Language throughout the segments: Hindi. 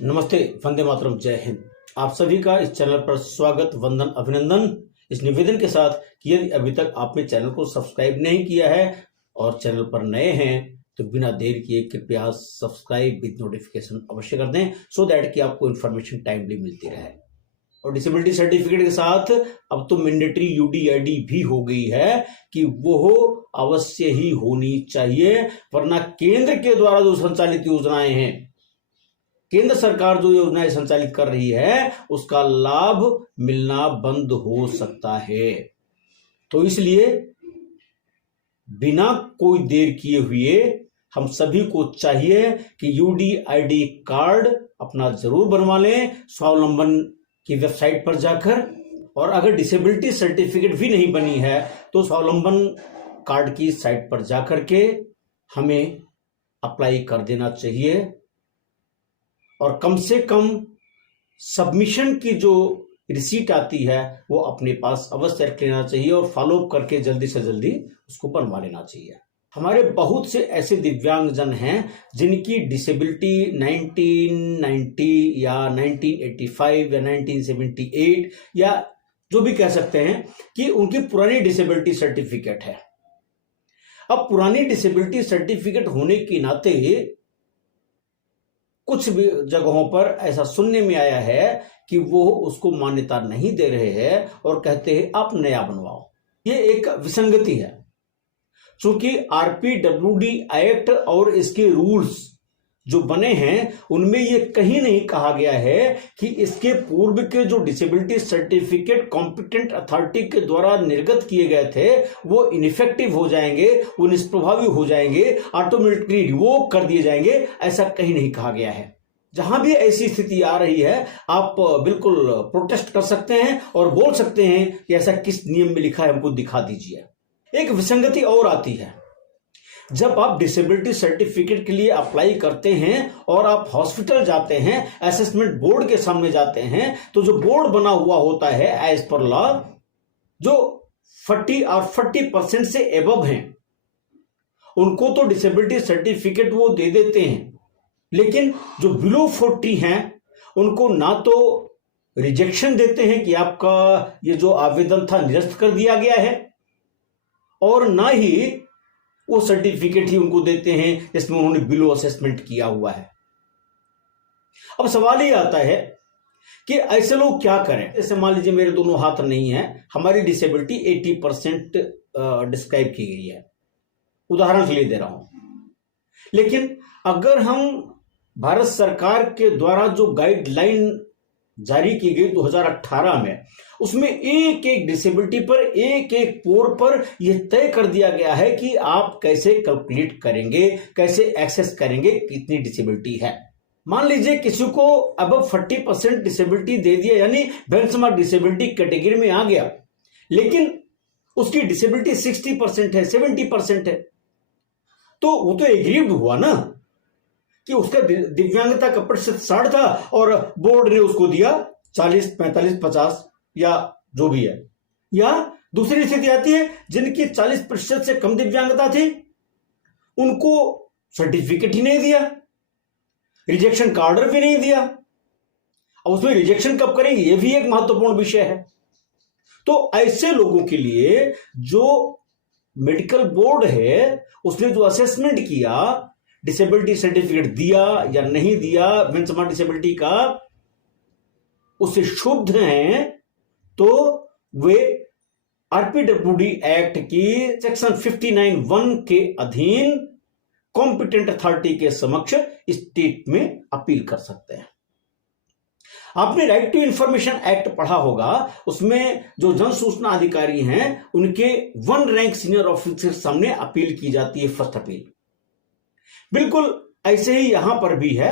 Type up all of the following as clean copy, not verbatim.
नमस्ते, वंदे मातरम, जय हिंद। आप सभी का इस चैनल पर स्वागत, वंदन, अभिनंदन। इस निवेदन के साथ कि यदि अभी तक आपने चैनल को सब्सक्राइब नहीं किया है और चैनल पर नए हैं तो बिना देर किए कृपया सब्सक्राइब विद नोटिफिकेशन अवश्य कर दें, सो दैट कि आपको इन्फॉर्मेशन टाइमली मिलती रहे। और डिसेबिलिटी सर्टिफिकेट के साथ अब तो मैंडेटरी यूडीआईडी भी हो गई है कि वो अवश्य ही होनी चाहिए, वरना केंद्र के द्वारा जो संचालित योजनाएं हैं, केंद्र सरकार जो योजनाएं संचालित कर रही है, उसका लाभ मिलना बंद हो सकता है। तो इसलिए बिना कोई देर किए हुए हम सभी को चाहिए कि यूडीआईडी कार्ड अपना जरूर बनवा लें स्वावलंबन की वेबसाइट पर जाकर। और अगर डिसेबिलिटी सर्टिफिकेट भी नहीं बनी है तो स्वावलंबन कार्ड की साइट पर जाकर के हमें अप्लाई कर देना चाहिए। और कम से कम सबमिशन की जो रिसीट आती है वो अपने पास अवश्य रख लेना चाहिए और फॉलोअप करके जल्दी से जल्दी उसको बनवा लेना चाहिए। हमारे बहुत से ऐसे दिव्यांगजन हैं जिनकी डिसेबिलिटी 1990 या 1985 या 1978 या जो भी कह सकते हैं कि उनकी पुरानी डिसेबिलिटी सर्टिफिकेट है। अब पुरानी डिसेबिलिटी सर्टिफिकेट होने के नाते कुछ भी जगहों पर ऐसा सुनने में आया है कि वो उसको मान्यता नहीं दे रहे हैं और कहते हैं आप नया बनवाओ। ये एक विसंगति है, चूंकि आरपीडब्ल्यूडी एक्ट और इसके रूल्स जो बने हैं उनमें ये कहीं नहीं कहा गया है कि इसके पूर्व के जो डिसेबिलिटी सर्टिफिकेट कॉम्पिटेंट अथॉरिटी के द्वारा निर्गत किए गए थे वो इनइफेक्टिव हो जाएंगे, वो निष्प्रभावी हो जाएंगे, ऑटोमेटिकली रिवोक कर दिए जाएंगे। ऐसा कहीं नहीं कहा गया है। जहां भी ऐसी स्थिति आ रही है आप बिल्कुल प्रोटेस्ट कर सकते हैं और बोल सकते हैं कि ऐसा किस नियम में लिखा है, हमको दिखा दीजिए। एक विसंगति और आती है, जब आप डिसेबिलिटी सर्टिफिकेट के लिए अप्लाई करते हैं और आप हॉस्पिटल जाते हैं, असेसमेंट बोर्ड के सामने जाते हैं, तो जो बोर्ड बना हुआ होता है एज पर लॉ, जो 40 और 40% से एबव हैं उनको तो डिसेबिलिटी सर्टिफिकेट वो दे देते हैं, लेकिन जो बिलो 40 हैं उनको ना तो रिजेक्शन देते हैं कि आपका ये जो आवेदन था निरस्त कर दिया गया है, और ना ही वो सर्टिफिकेट ही उनको देते हैं जिसमें उन्होंने बिलो असेसमेंट किया हुआ है। अब सवाल ये आता है कि ऐसे लोग क्या करें। जैसे मान लीजिए मेरे दोनों हाथ नहीं है, हमारी डिसेबिलिटी 80% डिस्क्राइब की गई है, उदाहरण के लिए दे रहा हूं। लेकिन अगर हम भारत सरकार के द्वारा जो गाइडलाइन जारी की गई 2018 में, उसमें एक एक डिसेबिलिटी पर, एक एक पोर पर यह तय कर दिया गया है कि आप कैसे कैलकुलेट करेंगे, कैसे एक्सेस करेंगे, कितनी डिसेबिलिटी है। मान लीजिए किसी को अब 40% डिसेबिलिटी दे दिया, यानी बेंचमार्क डिसेबिलिटी कैटेगरी में आ गया, लेकिन उसकी डिसेबिलिटी 60% है, 70% है, तो वो तो एग्रीव्ड हुआ ना कि उसका दिव्यांगता का प्रतिशत 60 था और बोर्ड ने उसको दिया 40, 45, 50 या जो भी है। या दूसरी स्थिति आती है जिनकी 40% से कम दिव्यांगता थी, उनको सर्टिफिकेट ही नहीं दिया, रिजेक्शन का ऑर्डर भी नहीं दिया। अब उसमें रिजेक्शन कब करेंगे, यह भी एक महत्वपूर्ण विषय है। तो ऐसे लोगों के लिए जो मेडिकल बोर्ड है उसने जो असेसमेंट किया, डिसेबिलिटी सर्टिफिकेट दिया या नहीं दिया, बेंचमार्क डिसेबिलिटी का, उससे शुद्ध हैं, तो वे आरपीडब्ल्यूडी एक्ट की सेक्शन 59(1) के अधीन कॉम्पिटेंट अथॉरिटी के समक्ष स्टेट में अपील कर सकते हैं। आपने राइट टू इंफॉर्मेशन एक्ट पढ़ा होगा, उसमें जो जन सूचना अधिकारी हैं उनके 1 रैंक सीनियर ऑफिसर सामने अपील की जाती है, फर्स्ट अपील। बिल्कुल ऐसे ही यहां पर भी है।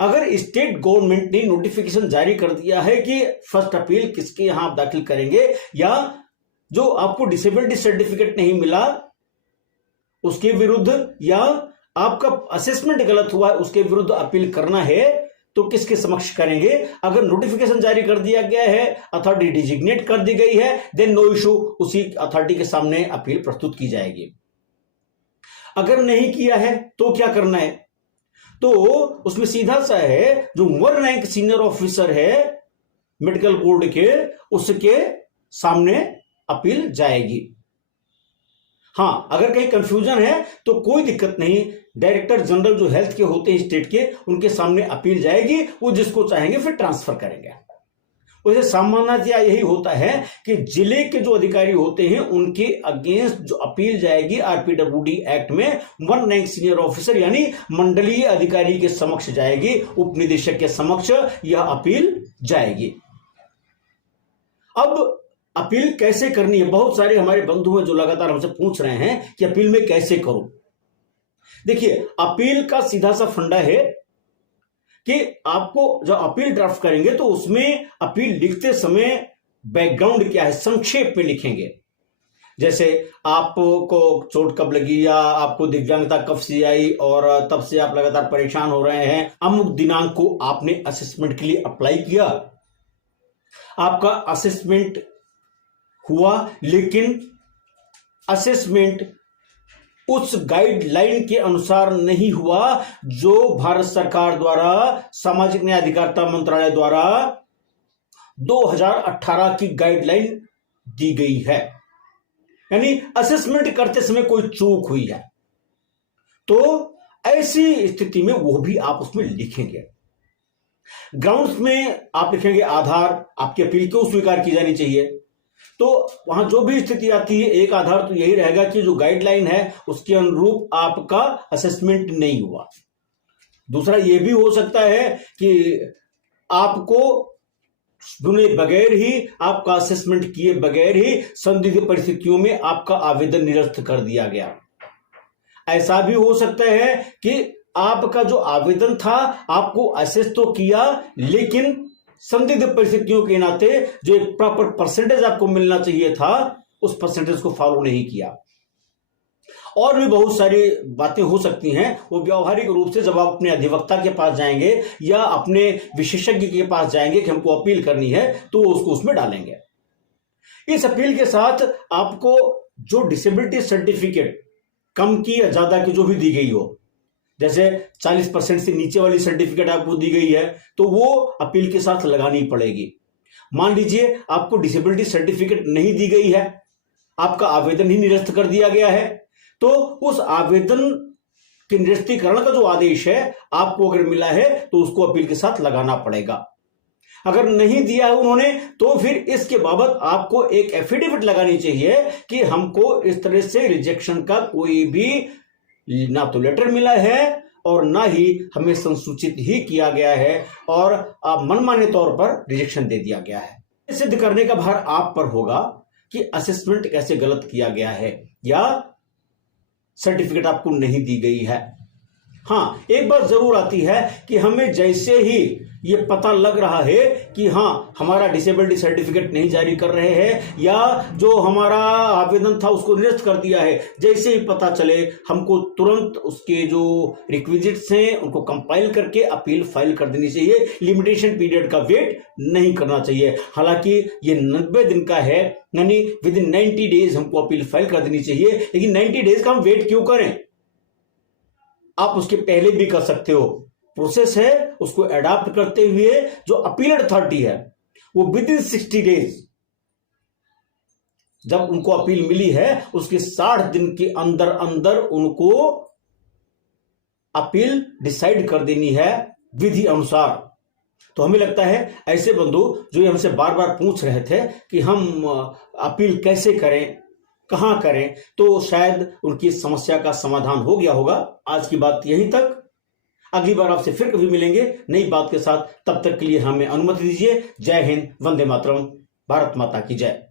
अगर स्टेट गवर्नमेंट ने नोटिफिकेशन जारी कर दिया है कि फर्स्ट अपील किसके यहां आप दाखिल करेंगे, या जो आपको डिसेबिलिटी सर्टिफिकेट नहीं मिला उसके विरुद्ध, या आपका असेसमेंट गलत हुआ है उसके विरुद्ध अपील करना है, तो किसके समक्ष करेंगे। अगर नोटिफिकेशन जारी कर दिया गया है, अथॉरिटी डिजिग्नेट कर दी गई है, देन नो इशू, उसी अथॉरिटी के सामने अपील प्रस्तुत की जाएगी। अगर नहीं किया है तो क्या करना है? तो उसमें सीधा सा है, जो 1 रैंक सीनियर ऑफिसर है मेडिकल बोर्ड के, उसके सामने अपील जाएगी। हां, अगर कहीं कंफ्यूजन है तो कोई दिक्कत नहीं, डायरेक्टर जनरल जो हेल्थ के होते हैं स्टेट के, उनके सामने अपील जाएगी, वो जिसको चाहेंगे फिर ट्रांसफर करेंगे। वैसे सामान्यतया यही होता है कि जिले के जो अधिकारी होते हैं उनके अगेंस्ट जो अपील जाएगी आरपीडब्ल्यूडी एक्ट में, 1 रैंक सीनियर ऑफिसर यानी मंडलीय अधिकारी के समक्ष जाएगी, उप निदेशक के समक्ष यह अपील जाएगी। अब अपील कैसे करनी है? बहुत सारे हमारे बंधु हैं जो लगातार हमसे पूछ रहे हैं कि अपील में कैसे करूं। देखिए, अपील का सीधा सा फंडा है कि आपको जब अपील ड्राफ्ट करेंगे तो उसमें अपील लिखते समय बैकग्राउंड क्या है संक्षेप में लिखेंगे। जैसे आपको चोट कब लगी, या आपको दिव्यांगता कब से आई और तब से आप लगातार परेशान हो रहे हैं, अमुक दिनांक को आपने असेसमेंट के लिए अप्लाई किया, आपका असेसमेंट हुआ लेकिन असेसमेंट उस गाइडलाइन के अनुसार नहीं हुआ जो भारत सरकार द्वारा सामाजिक न्याय अधिकारिता मंत्रालय द्वारा 2018 की गाइडलाइन दी गई है, यानी असेसमेंट करते समय कोई चूक हुई है, तो ऐसी स्थिति में वो भी आप उसमें लिखेंगे। ग्राउंड्स में आप लिखेंगे आधार, आपकी अपील क्यों स्वीकार की जानी चाहिए। तो वहां जो भी स्थिति आती है, एक आधार तो यही रहेगा कि जो गाइडलाइन है उसके अनुरूप आपका असेसमेंट नहीं हुआ। दूसरा ये भी हो सकता है कि आपको सुने बगैर ही, आपका असेसमेंट किए बगैर ही संदिग्ध परिस्थितियों में आपका आवेदन निरस्त कर दिया गया। ऐसा भी हो सकता है कि आपका जो आवेदन था, आपको असेस तो किया लेकिन संदिग्ध परिस्थितियों के नाते जो एक प्रॉपर परसेंटेज आपको मिलना चाहिए था, उस परसेंटेज को फॉलो नहीं किया। और भी बहुत सारी बातें हो सकती हैं, वो व्यवहारिक रूप से जब आप अपने अधिवक्ता के पास जाएंगे या अपने विशेषज्ञ के पास जाएंगे कि हमको अपील करनी है, तो उसको उसमें डालेंगे। इस अपील के साथ आपको जो डिसेबिलिटी सर्टिफिकेट कम की या ज्यादा की जो भी दी गई हो, जैसे 40% से नीचे वाली सर्टिफिकेट आपको दी गई है, तो वो अपील के साथ लगानी पड़ेगी। मान लीजिए आपको डिसेबिलिटी सर्टिफिकेट नहीं दी गई है, आपका आवेदन ही निरस्त कर दिया गया है, तो उस आवेदन के निरस्तीकरण का जो आदेश है आपको अगर मिला है तो उसको अपील के साथ लगाना पड़ेगा। अगर नहीं दिया है उन्होंने, तो फिर इसके बाबत आपको एक एफिडेविट लगानी चाहिए कि हमको इस तरह से रिजेक्शन का कोई भी ना तो लेटर मिला है और ना ही हमें संसूचित ही किया गया है और मनमाने तौर पर रिजेक्शन दे दिया गया है। सिद्ध करने का भार आप पर होगा कि असेसमेंट कैसे गलत किया गया है या सर्टिफिकेट आपको नहीं दी गई है। हां, एक बात जरूर आती है कि हमें जैसे ही ये पता लग रहा है कि हां हमारा डिसेबिलिटी सर्टिफिकेट नहीं जारी कर रहे हैं या जो हमारा आवेदन था उसको निरस्त कर दिया है, जैसे ही पता चले हमको तुरंत उसके जो रिक्विजिट्स हैं उनको कंपाइल करके अपील फाइल कर देनी चाहिए। लिमिटेशन पीरियड का वेट नहीं करना चाहिए। हालांकि ये 90 दिन का है, यानी विद इन 90 डेज हमको अपील फाइल कर देनी चाहिए, लेकिन 90 डेज का हम वेट क्यों करें? आप उसके पहले भी कर सकते हो। प्रोसेस है, उसको अडॉप्ट करते हुए जो अपील अथॉरिटी है वो विद इन 60 डेज, जब उनको अपील मिली है उसके 60 दिन के अंदर अंदर उनको अपील डिसाइड कर देनी है विधि अनुसार। तो हमें लगता है ऐसे बंधु जो हमसे बार बार पूछ रहे थे कि हम अपील कैसे करें, कहां करें, तो शायद उनकी समस्या का समाधान हो गया होगा। आज की बात यहीं तक, अगली बार आपसे फिर कभी मिलेंगे नई बात के साथ। तब तक के लिए हमें अनुमति दीजिए। जय हिंद, वंदे मातरम, भारत माता की जय।